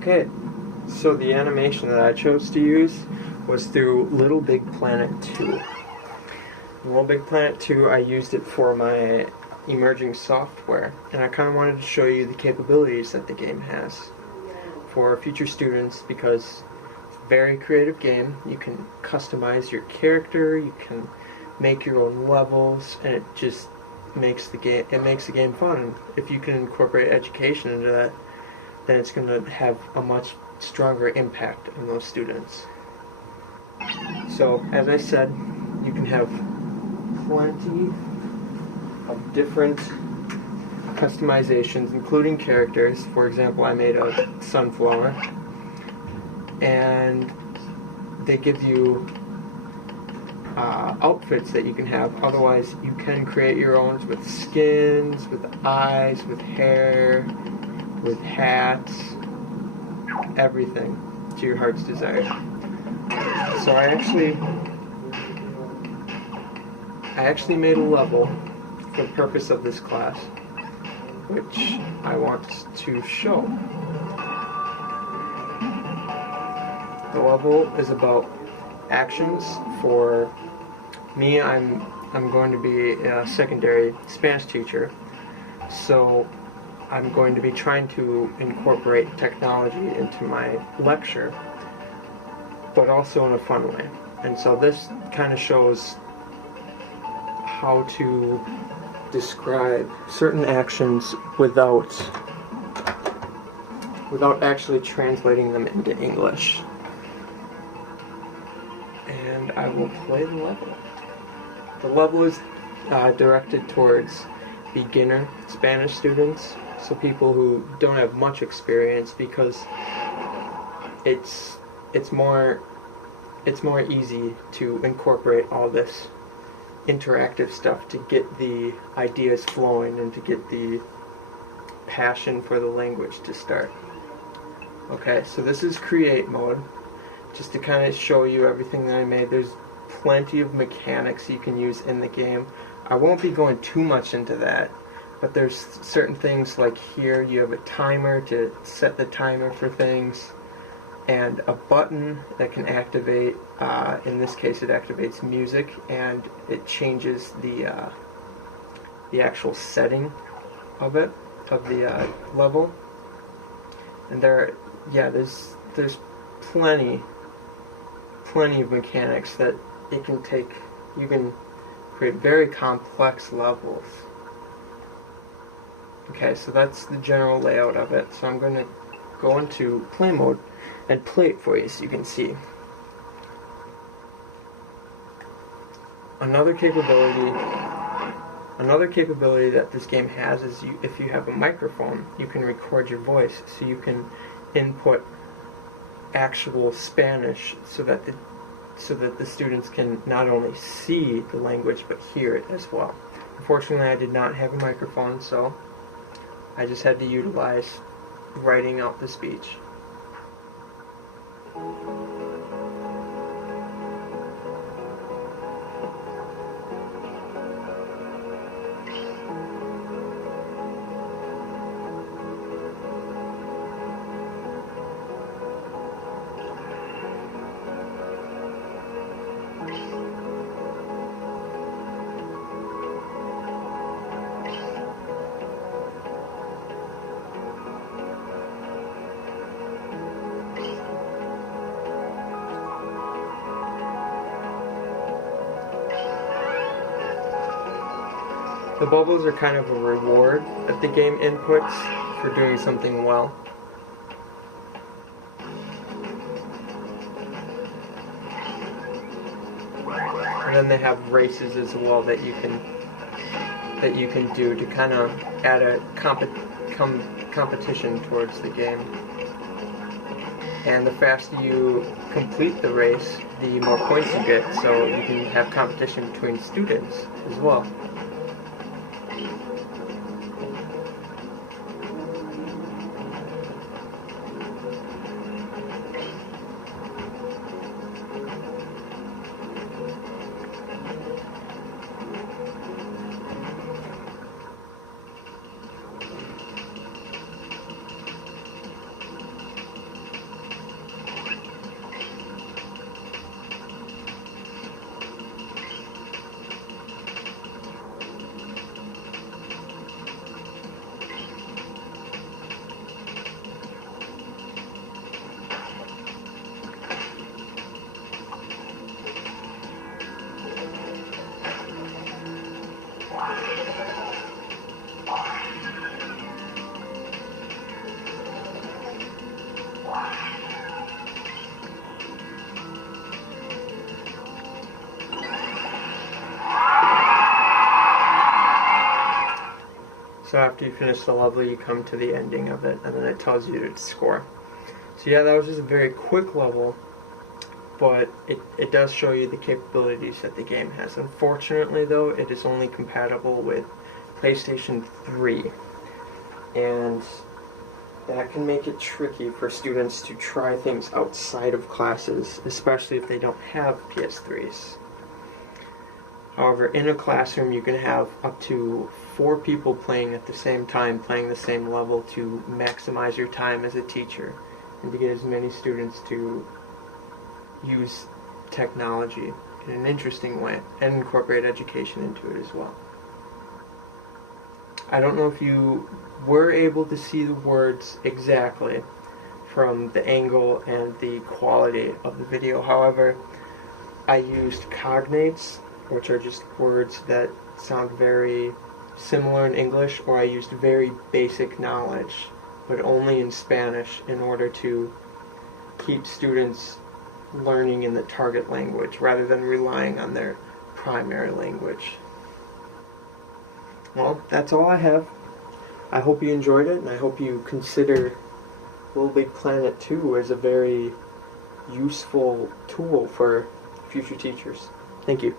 Okay, so the animation that I chose to use was through Little Big Planet 2. Little Big Planet 2, I used it for my emerging software, and I kind of wanted to show you the capabilities that the game has for future students because it's a very creative game. You can customize your character, you can make your own levels, and it just makes the game fun. If you can incorporate education into that, then it's going to have a much stronger impact on those students. So, as I said, you can have plenty of different customizations, including characters. For example, I made a sunflower, and they give you outfits that you can have. Otherwise, you can create your own with skins, with eyes, with hair, with hats, everything to your heart's desire. So I actually made a level for the purpose of this class, which I want to show. The level is about actions. For me, I'm going to be a secondary Spanish teacher, so I'm going to be trying to incorporate technology into my lecture, but also in a fun way. And so this kind of shows how to describe certain actions without actually translating them into English. And I will play the level. The level is directed towards beginner Spanish students, so people who don't have much experience, because it's more easy to incorporate all this interactive stuff to get the ideas flowing and to get the passion for the language to start. Okay, so this is create mode, just to kind of show you everything that I made. There's plenty of mechanics you can use in the game. I won't be going too much into that, but there's certain things like here you have a timer to set the timer for things, and a button that can activate, in this case it activates music, and it changes the actual setting of the level. And there's plenty of mechanics that it can take. You can create very complex levels. Okay, so that's the general layout of it. So I'm going to go into play mode and play it for you so you can see. Another capability that this game has is if you have a microphone, you can record your voice, so you can input actual Spanish so that the students can not only see the language but hear it as well. Unfortunately, I did not have a microphone, so I just had to utilize writing out the speech. The bubbles are kind of a reward that the game inputs for doing something well. And then they have races as well that you can do to kind of add a competition towards the game. And the faster you complete the race, the more points you get, so you can have competition between students as well. So after you finish the level, you come to the ending of it, and then it tells you to score. So yeah, that was just a very quick level, but it does show you the capabilities that the game has. Unfortunately, though, it is only compatible with PlayStation 3, and that can make it tricky for students to try things outside of classes, especially if they don't have PS3s. However, in a classroom, you can have up to 4 people playing at the same time, playing the same level, to maximize your time as a teacher and to get as many students to use technology in an interesting way and incorporate education into it as well. I don't know if you were able to see the words exactly from the angle and the quality of the video. However, I used cognates, which are just words that sound very similar in English, or I used very basic knowledge, but only in Spanish, in order to keep students learning in the target language rather than relying on their primary language. Well, that's all I have. I hope you enjoyed it, and I hope you consider Little Big Planet 2 as a very useful tool for future teachers. Thank you.